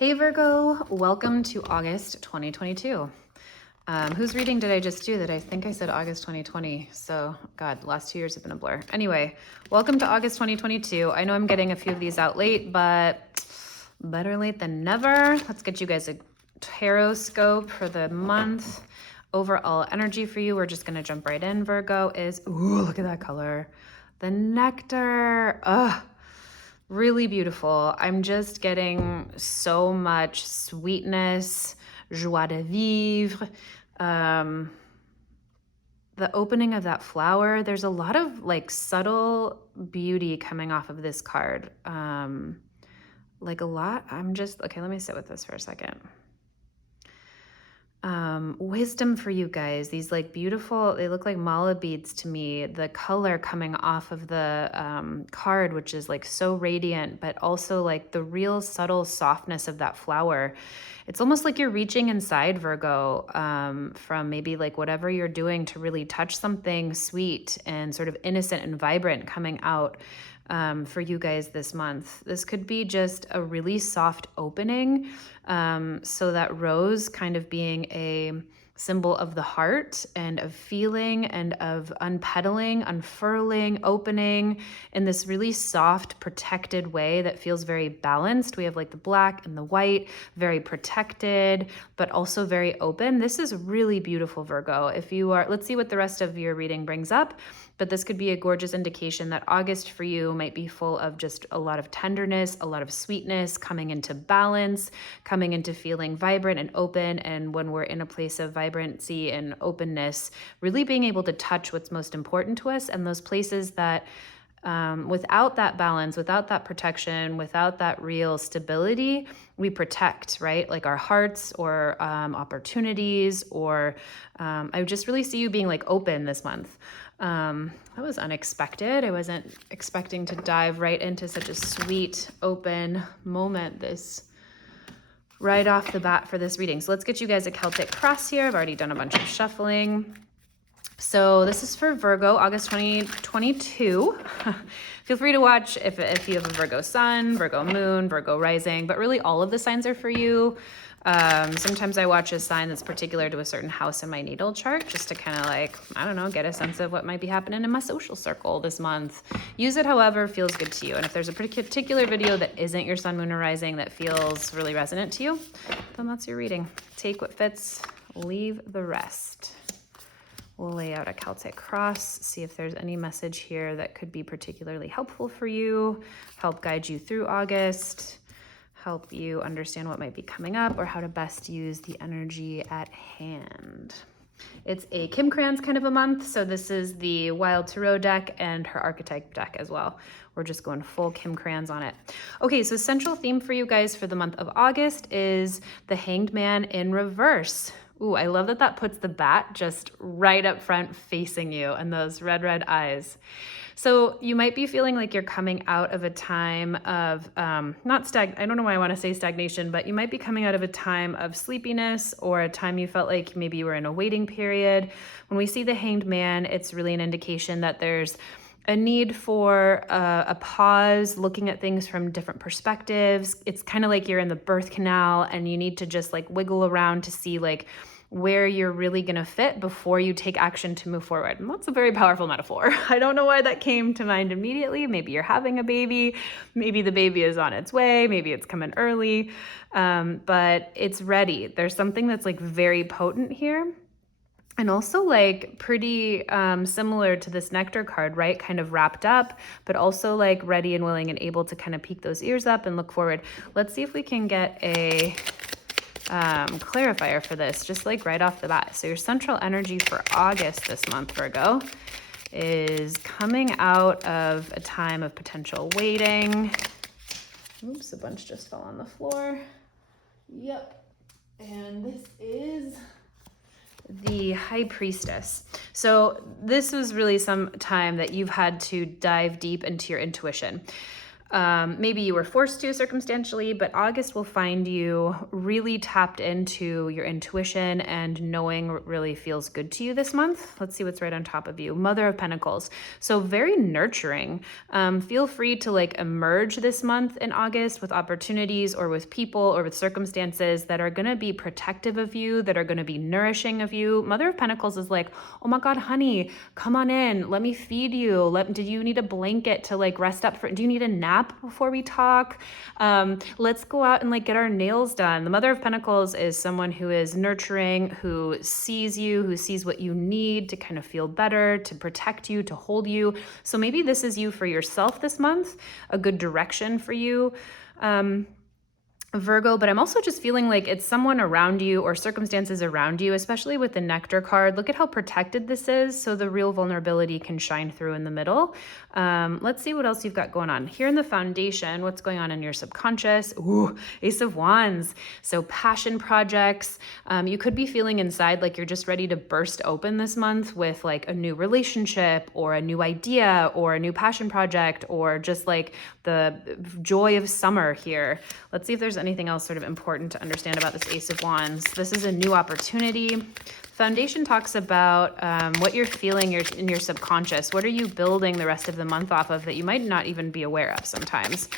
Hey Virgo, welcome to August 2022. Whose reading did I just do that? I think I said August 2020. So God, the last 2 years have been a blur. Anyway, welcome to August 2022. I know I'm getting a few of these out late, but better late than never. Let's get you guys a tarot scope for the month. Overall energy for you, we're just gonna jump right in. Virgo is, ooh, look at that color. The nectar, ugh. Really beautiful. I'm just getting so much sweetness, joie de vivre. The opening of that flower, there's a lot of like subtle beauty coming off of this card. Like a lot, okay, let me sit with this for a second. Wisdom for you guys. These like beautiful, they look like mala beads to me. The color coming off of the card, which is like so radiant, but also like the real subtle softness of that flower. It's almost like you're reaching inside, Virgo, from maybe like whatever you're doing to really touch something sweet and sort of innocent and vibrant coming out for you guys this month. This could be just a really soft opening. So that rose kind of being a symbol of the heart and of feeling and of unpedaling, unfurling, opening in this really soft, protected way that feels very balanced. We have like the black and the white, very protected, but also very open. This is really beautiful, Virgo. If you are, let's see what the rest of your reading brings up. But this could be a gorgeous indication that August for you might be full of just a lot of tenderness, a lot of sweetness, coming into balance, coming into feeling vibrant and open. And when we're in a place of vibrancy and openness, really being able to touch what's most important to us, and those places that without that balance, without that protection, without that real stability, we protect, right? Like our hearts or opportunities, or I just really see you being like open this month. That was unexpected. I wasn't expecting to dive right into such a sweet, open moment this right off the bat for this reading. So let's get you guys a Celtic cross here. I've already done a bunch of shuffling. So this is for Virgo, August 2022. Feel free to watch if you have a Virgo sun, Virgo moon, Virgo rising, but really all of the signs are for you. Sometimes I watch a sign that's particular to a certain house in my natal chart just to kind of like, I don't know, get a sense of what might be happening in my social circle this month. Use it however feels good to you. And if there's a particular video that isn't your sun, moon, or rising that feels really resonant to you, then that's your reading. Take what fits, leave the rest. We'll lay out a Celtic cross, see if there's any message here that could be particularly helpful for you, help guide you through August, help you understand what might be coming up, or how to best use the energy at hand. It's a Kim Kranz kind of a month, so this is the Wild Tarot deck and her archetype deck as well. We're just going full Kim Kranz on it. Okay, so central theme for you guys for the month of August is the Hanged Man in reverse. Ooh, I love that that puts the bat just right up front facing you and those red, red eyes. So you might be feeling like you're coming out of a time of, I don't know why I want to say stagnation, but you might be coming out of a time of sleepiness or a time you felt like maybe you were in a waiting period. When we see the Hanged Man, it's really an indication that there's a need for a pause, looking at things from different perspectives. It's kind of like you're in the birth canal and you need to just like wiggle around to see like where you're really going to fit before you take action to move forward. And that's a very powerful metaphor. I don't know why that came to mind immediately. Maybe you're having a baby. Maybe the baby is on its way. Maybe it's coming early. But it's ready. There's something that's like very potent here. And also like pretty similar to this nectar card, right? Kind of wrapped up, but also like ready and willing and able to kind of peek those ears up and look forward. Let's see if we can get a clarifier for this, just like right off the bat. So your central energy for August this month, Virgo, is coming out of a time of potential waiting. Oops, a bunch just fell on the floor. Yep. And this is the High Priestess. So this was really some time that you've had to dive deep into your intuition. Maybe you were forced to circumstantially, but August will find you really tapped into your intuition and knowing what really feels good to you this month. Let's see what's right on top of you. Mother of Pentacles. So very nurturing. Feel free to like emerge this month in August with opportunities or with people or with circumstances that are going to be protective of you, that are going to be nourishing of you. Mother of Pentacles is like, oh my God, honey, come on in. Let me feed you. Do you need a blanket to like rest up for? Do you need a nap before we talk? Let's go out and like get our nails done. The Mother of Pentacles is someone who is nurturing, who sees you, who sees what you need to kind of feel better, to protect you, to hold you. So maybe this is you for yourself this month, a good direction for you. Virgo, but I'm also just feeling like it's someone around you or circumstances around you, especially with the Nectar card. Look at how protected this is, so the real vulnerability can shine through in the middle. Let's see what else you've got going on. Here in the foundation, what's going on in your subconscious? Ooh, Ace of Wands. So passion projects. You could be feeling inside like you're just ready to burst open this month with like a new relationship or a new idea or a new passion project or just like the joy of summer here. Let's see if there's anything else sort of important to understand about this Ace of Wands. This is a new opportunity. Foundation talks about what you're feeling in your subconscious. What are you building the rest of the month off of that you might not even be aware of sometimes?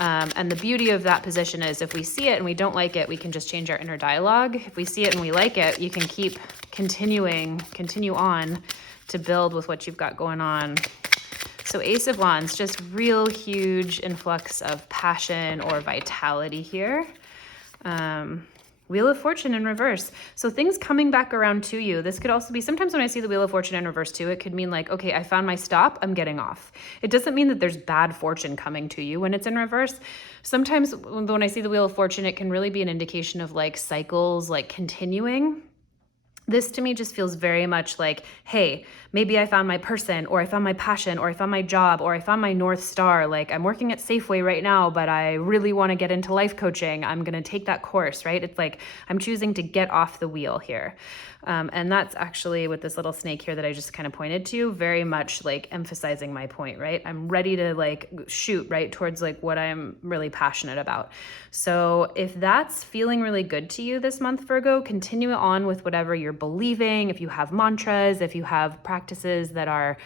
And the beauty of that position is if we see it and we don't like it, we can just change our inner dialogue. If we see it and we like it, you can continue on to build with what you've got going on. So Ace of Wands, just real huge influx of passion or vitality here. Wheel of Fortune in reverse. So things coming back around to you. This could also be, sometimes when I see the Wheel of Fortune in reverse too, it could mean like, okay, I found my stop, I'm getting off. It doesn't mean that there's bad fortune coming to you when it's in reverse. Sometimes when I see the Wheel of Fortune, it can really be an indication of like cycles, like continuing. This to me just feels very much like, hey, maybe I found my person, or I found my passion, or I found my job, or I found my North Star. Like I'm working at Safeway right now, but I really want to get into life coaching. I'm going to take that course, right? It's like I'm choosing to get off the wheel here. And that's actually with this little snake here that I just kind of pointed to, very much like emphasizing my point, right? I'm ready to like shoot right towards like what I'm really passionate about. So if that's feeling really good to you this month, Virgo, continue on with whatever you're believing. If you have mantras, if you have practices that are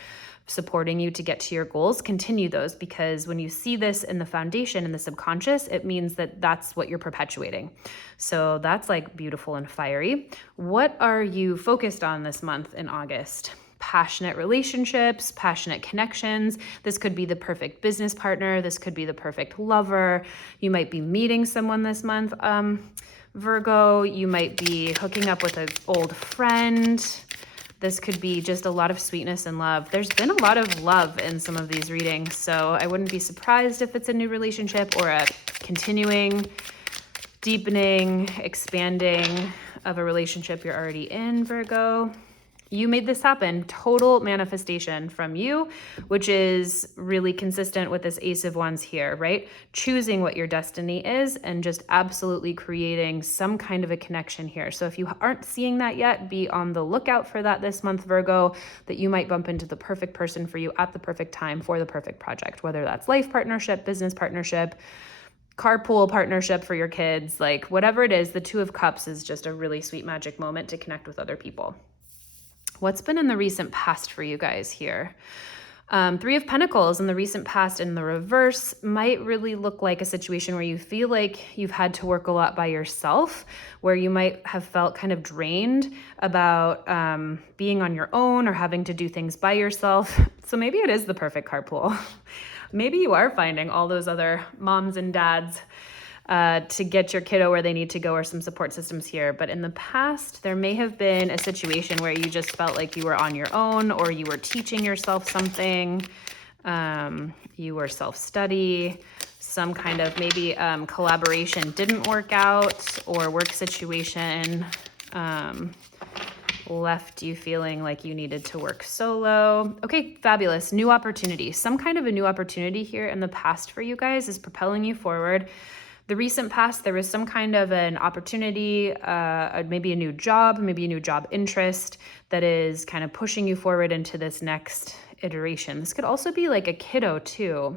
supporting you to get to your goals, continue those, because when you see this in the foundation, in the subconscious, it means that that's what you're perpetuating. So that's like beautiful and fiery. What are you focused on this month in August? Passionate relationships, passionate connections. This could be the perfect business partner. This could be the perfect lover. You might be meeting someone this month, Virgo. You might be hooking up with an old friend. This could be just a lot of sweetness and love. There's been a lot of love in some of these readings, so I wouldn't be surprised if it's a new relationship or a continuing, deepening, expanding of a relationship you're already in, Virgo. You made this happen. Total manifestation from you, which is really consistent with this Ace of Wands here, right? Choosing what your destiny is and just absolutely creating some kind of a connection here. So if you aren't seeing that yet, be on the lookout for that this month, Virgo, that you might bump into the perfect person for you at the perfect time for the perfect project, whether that's life partnership, business partnership, carpool partnership for your kids, like whatever it is. The Two of Cups is just a really sweet magic moment to connect with other people. What's been in the recent past for you guys here? Three of Pentacles in the recent past in the reverse might really look like a situation where you feel like you've had to work a lot by yourself, where you might have felt kind of drained about being on your own or having to do things by yourself. So maybe it is the perfect carpool. Maybe you are finding all those other moms and dads to get your kiddo where they need to go, or some support systems here. But in the past, there may have been a situation where you just felt like you were on your own, or you were teaching yourself something, you were self-study, some kind of maybe collaboration didn't work out, or work situation left you feeling like you needed to work solo. Okay, fabulous. New opportunity. Some kind of a new opportunity here in the past for you guys is propelling you forward. The recent past, there was some kind of an opportunity, maybe a new job interest that is kind of pushing you forward into this next iteration. This could also be like a kiddo too.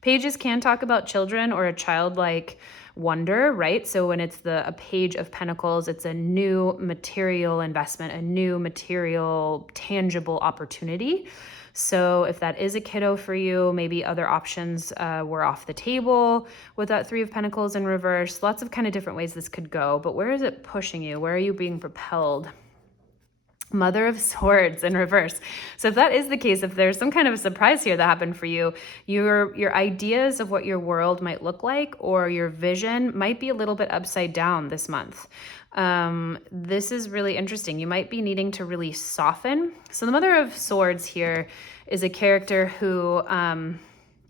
Pages can talk about children or a childlike wonder, right? So when it's a page of pentacles, it's a new material investment, a new material, tangible opportunity. So if that is a kiddo for you, maybe other options were off the table with that Three of Pentacles in reverse. Lots of kind of different ways this could go, but where is it pushing you? Where are you being propelled? Mother of Swords in reverse. So if that is the case, if there's some kind of a surprise here that happened for you, your ideas of what your world might look like or your vision might be a little bit upside down this month. This is really interesting. You might be needing to really soften. So the Mother of Swords here is a character who,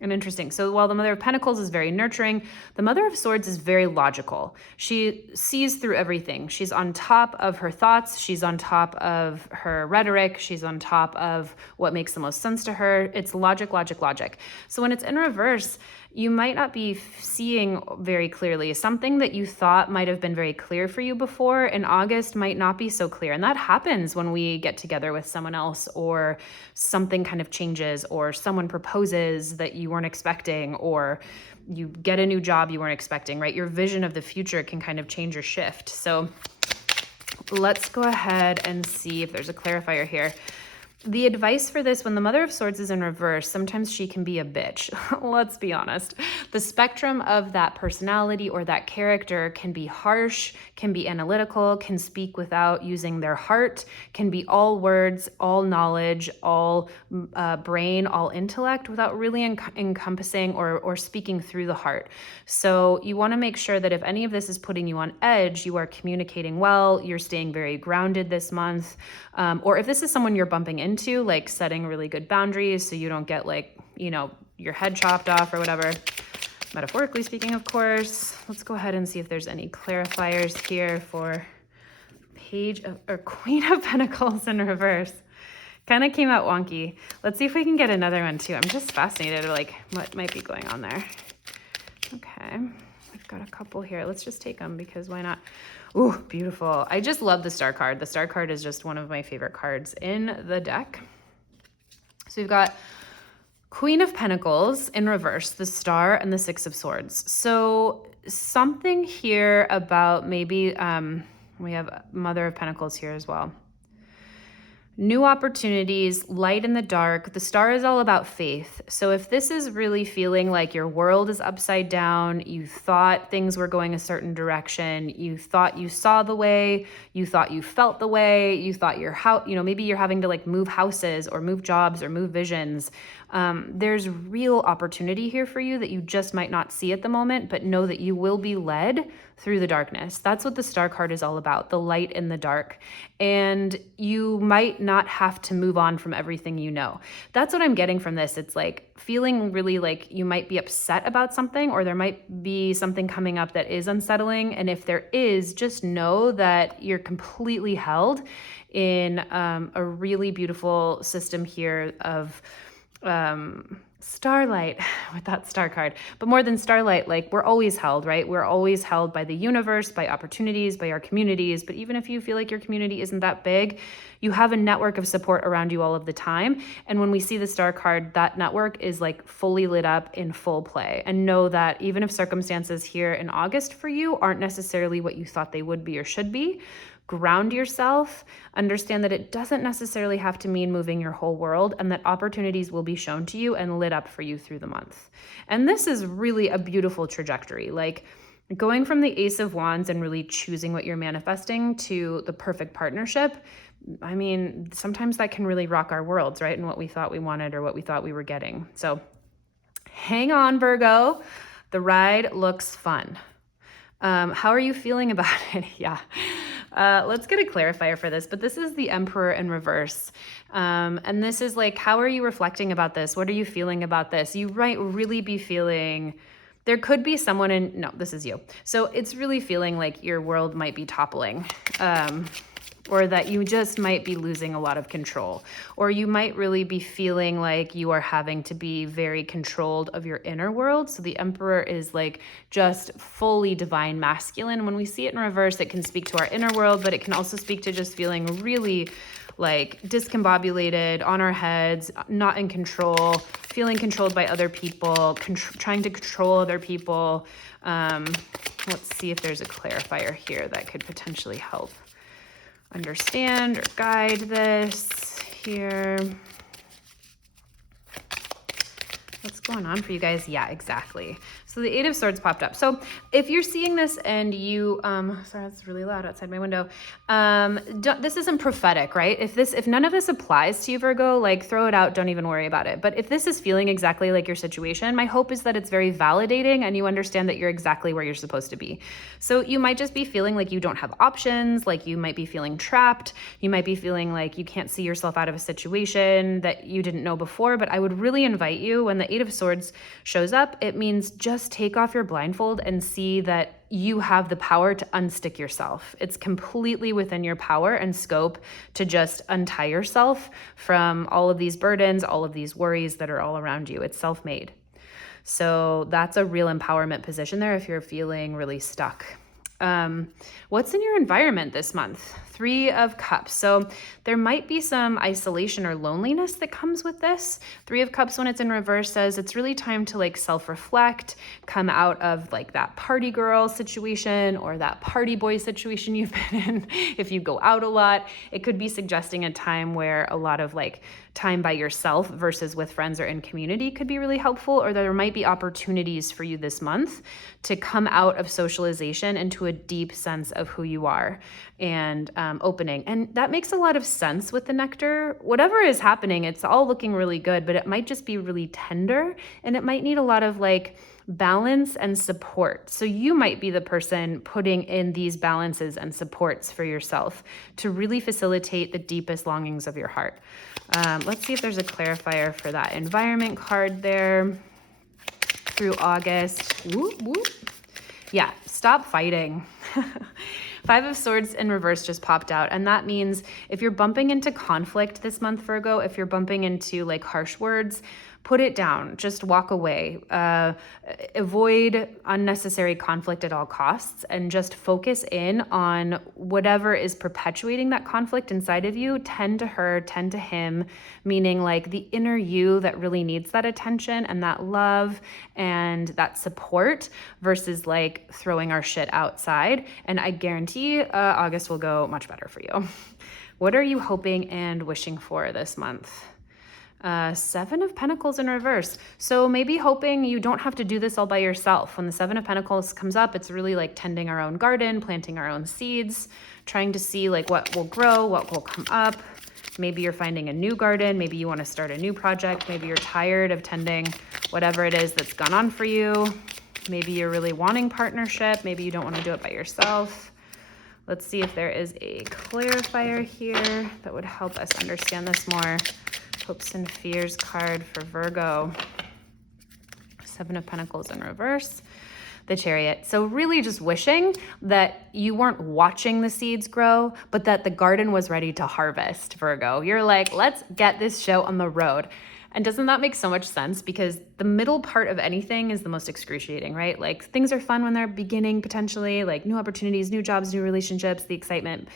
and interesting. So while the Mother of Pentacles is very nurturing, the Mother of Swords is very logical. She sees through everything. She's on top of her thoughts. She's on top of her rhetoric. She's on top of what makes the most sense to her. It's logic, logic, logic. So when it's in reverse, you might not be seeing very clearly. Something that you thought might have been very clear for you before in August might not be so clear. And that happens when we get together with someone else, or something kind of changes, or someone proposes that you weren't expecting, or you get a new job you weren't expecting, right? Your vision of the future can kind of change or shift. So let's go ahead and see if there's a clarifier here. The advice for this, when the Mother of Swords is in reverse, sometimes she can be a bitch. Let's be honest. The spectrum of that personality or that character can be harsh, can be analytical, can speak without using their heart, can be all words, all knowledge, all brain, all intellect, without really encompassing or speaking through the heart. So you want to make sure that if any of this is putting you on edge, you are communicating well, you're staying very grounded this month, or if this is someone you're bumping into, like setting really good boundaries so you don't get your head chopped off or whatever, metaphorically speaking, of course. Let's go ahead and see if there's any clarifiers here for Queen of Pentacles in reverse. Kind of came out wonky. Let's see if we can get another one too. I'm just fascinated what might be going on there. Okay, I've got a couple here. Let's just take them because why not? Ooh, beautiful. I just love the Star card. The Star card is just one of my favorite cards in the deck. So we've got Queen of Pentacles in reverse, the Star, and the Six of Swords. So something here about maybe, we have Mother of Pentacles here as well. New opportunities, light in the dark. The Star is all about faith. So if this is really feeling like your world is upside down, you thought things were going a certain direction, you thought you saw the way, you thought you felt the way, you thought maybe you're having to move houses or move jobs or move visions. There's real opportunity here for you that you just might not see at the moment, but know that you will be led through the darkness. That's what the Star card is all about, the light in the dark. And you might not have to move on from everything you know. That's what I'm getting from this. It's feeling really like you might be upset about something, or there might be something coming up that is unsettling. And if there is, just know that you're completely held in a really beautiful system here of starlight with that Star card. But more than starlight, we're always held, right? We're always held by the universe, by opportunities, by our communities. But even if you feel like your community isn't that big, you have a network of support around you all of the time. And when we see the Star card, that network is fully lit up in full play. And know that even if circumstances here in August for you aren't necessarily what you thought they would be or should be, ground yourself, understand that it doesn't necessarily have to mean moving your whole world, and that opportunities will be shown to you and lit up for you through the month. And this is really a beautiful trajectory. Going from the Ace of Wands and really choosing what you're manifesting to the perfect partnership, I mean, sometimes that can really rock our worlds, right? And what we thought we wanted or what we thought we were getting. So hang on, Virgo. The ride looks fun. How are you feeling about it? Yeah. Let's get a clarifier for this, but this is the Emperor in reverse. And this is how are you reflecting about this? What are you feeling about this? You might really be feeling, there could be someone no, this is you. So it's really feeling like your world might be toppling. Or that you just might be losing a lot of control, or you might really be feeling like you are having to be very controlled of your inner world. So the Emperor is just fully divine masculine. When we see it in reverse, it can speak to our inner world, but it can also speak to just feeling really like discombobulated, on our heads, not in control, feeling controlled by other people, trying to control other people. Let's see if there's a clarifier here that could potentially help understand or guide this here. What's going on for you guys? Yeah, exactly. So the Eight of Swords popped up. So if you're seeing this and you, sorry, that's really loud outside my window. This isn't prophetic, right? If none of this applies to you, Virgo, like throw it out, don't even worry about it. But if this is feeling exactly like your situation, my hope is that it's very validating and you understand that you're exactly where you're supposed to be. So you might just be feeling like you don't have options, like you might be feeling trapped. You might be feeling like you can't see yourself out of a situation that you didn't know before. But I would really invite you, when the Eight of Swords shows up, it means just take off your blindfold and see that you have the power to unstick yourself. It's completely within your power and scope to just untie yourself from all of these burdens, all of these worries that are all around you. It's self-made. So that's a real empowerment position there if you're feeling really stuck. What's in your environment this month? Three of Cups. So there might be some isolation or loneliness that comes with this. Three of Cups, when it's in reverse, says it's really time to like self-reflect, come out of like that party girl situation or that party boy situation you've been in. If you go out a lot, it could be suggesting a time where a lot of like time by yourself versus with friends or in community could be really helpful, or there might be opportunities for you this month to come out of socialization into a deep sense of who you are and opening. And that makes a lot of sense with the nectar. Whatever is happening, it's all looking really good, but it might just be really tender and it might need a lot of like balance and support. So you might be the person putting in these balances and supports for yourself to really facilitate the deepest longings of your heart. Let's see if there's a clarifier for that environment card there through August. Whoop, whoop. Yeah, stop fighting. Five of Swords in reverse just popped out. And that means if you're bumping into conflict this month, Virgo, if you're bumping into like harsh words, put it down, just walk away, avoid unnecessary conflict at all costs, and just focus in on whatever is perpetuating that conflict inside of you. Tend to her, tend to him, meaning like the inner you that really needs that attention and that love and that support versus like throwing our shit outside. And I guarantee August will go much better for you. What are you hoping and wishing for this month? Seven of Pentacles in reverse. So maybe hoping you don't have to do this all by yourself. When the Seven of Pentacles comes up, it's really like tending our own garden, planting our own seeds, trying to see like what will grow, what will come up. Maybe you're finding a new garden. Maybe you want to start a new project. Maybe you're tired of tending whatever it is that's gone on for you. Maybe you're really wanting partnership. Maybe you don't want to do it by yourself. Let's see if there is a clarifier here that would help us understand this more. Hopes and fears card for Virgo. Seven of Pentacles in reverse. The Chariot. So really just wishing that you weren't watching the seeds grow, but that the garden was ready to harvest, Virgo. You're like, let's get this show on the road. And doesn't that make so much sense? Because the middle part of anything is the most excruciating, right? Like things are fun when they're beginning potentially, like new opportunities, new jobs, new relationships, the excitement.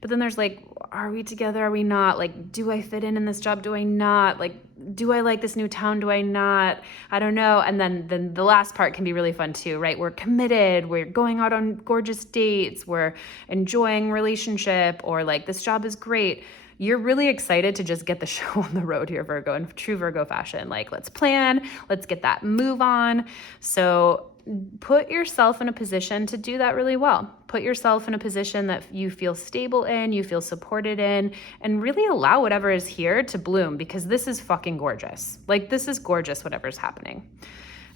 But then there's like, are we together? Are we not? Like, do I fit in this job? Do I not? Like, do I like this new town? Do I not? I don't know. And then the last part can be really fun too, right? We're committed. We're going out on gorgeous dates. We're enjoying relationship, or like this job is great. You're really excited to just get the show on the road here, Virgo, in true Virgo fashion. Like, let's plan, let's get that move on. So put yourself in a position to do that really well. Put yourself in a position that you feel stable in, you feel supported in, and really allow whatever is here to bloom, because this is fucking gorgeous. Like, this is gorgeous, whatever's happening.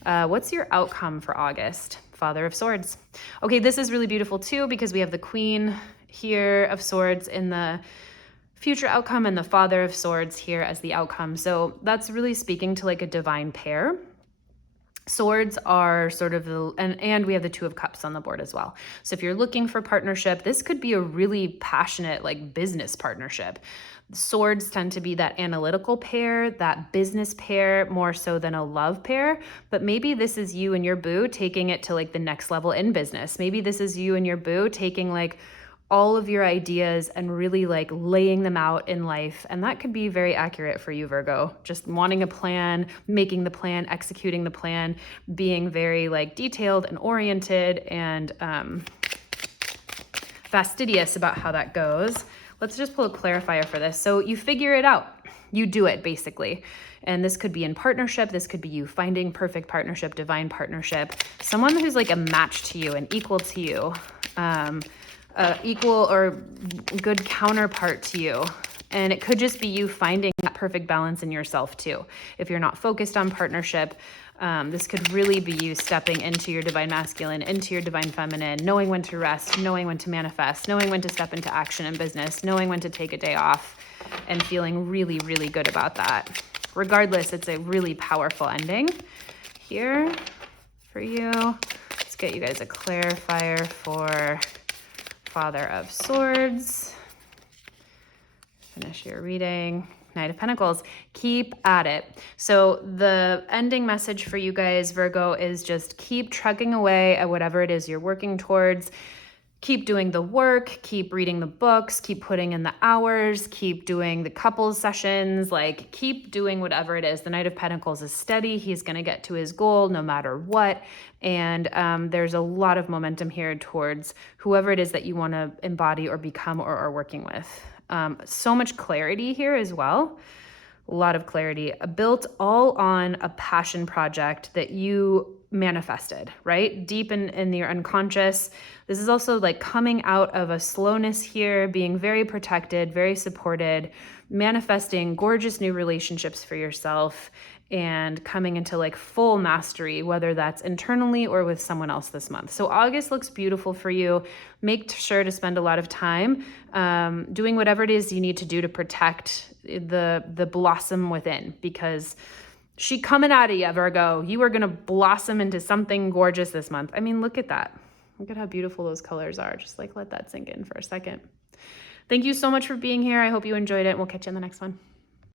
What's your outcome for August? Father of Swords. Okay, this is really beautiful too, because we have the Queen here of Swords in the future outcome and the Father of Swords here as the outcome. So that's really speaking to like a divine pair. Swords are sort of the, and we have the Two of Cups on the board as well. So if you're looking for partnership, this could be a really passionate like business partnership. Swords tend to be that analytical pair, that business pair, more so than a love pair. But maybe this is you and your boo taking it to like the next level in business. Maybe this is you and your boo taking like all of your ideas and really like laying them out in life. And that could be very accurate for you, Virgo. Just wanting a plan, making the plan, executing the plan, being very like detailed and oriented and fastidious about how that goes. Let's just pull a clarifier for this. So you figure it out. You do it basically. And this could be in partnership. This could be you finding perfect partnership, divine partnership, someone who's like a match to you and equal to you, equal or good counterpart to you. And it could just be you finding that perfect balance in yourself too. If you're not focused on partnership, this could really be you stepping into your divine masculine, into your divine feminine, knowing when to rest, knowing when to manifest, knowing when to step into action in business, knowing when to take a day off, and feeling really, really good about that. Regardless, it's a really powerful ending here for you. Let's get you guys a clarifier for Father of Swords. Finish your reading. Knight of Pentacles. Keep at it. So the ending message for you guys, Virgo, is just keep trucking away at whatever it is you're working towards. Keep doing the work, keep reading the books, keep putting in the hours, keep doing the couples sessions, like keep doing whatever it is. The Knight of Pentacles is steady. He's going to get to his goal no matter what. And there's a lot of momentum here towards whoever it is that you want to embody or become or are working with. So much clarity here as well. A lot of clarity built all on a passion project that you manifested, right? Deep in your unconscious. This is also like coming out of a slowness here, being very protected, very supported, manifesting gorgeous new relationships for yourself and coming into like full mastery, whether that's internally or with someone else this month. So August looks beautiful for you. Make sure to spend a lot of time doing whatever it is you need to do to protect the blossom within, because she coming out of you, Virgo. You are going to blossom into something gorgeous this month. I mean, look at that. Look at how beautiful those colors are. Just like let that sink in for a second. Thank you so much for being here. I hope you enjoyed it. We'll catch you in the next one.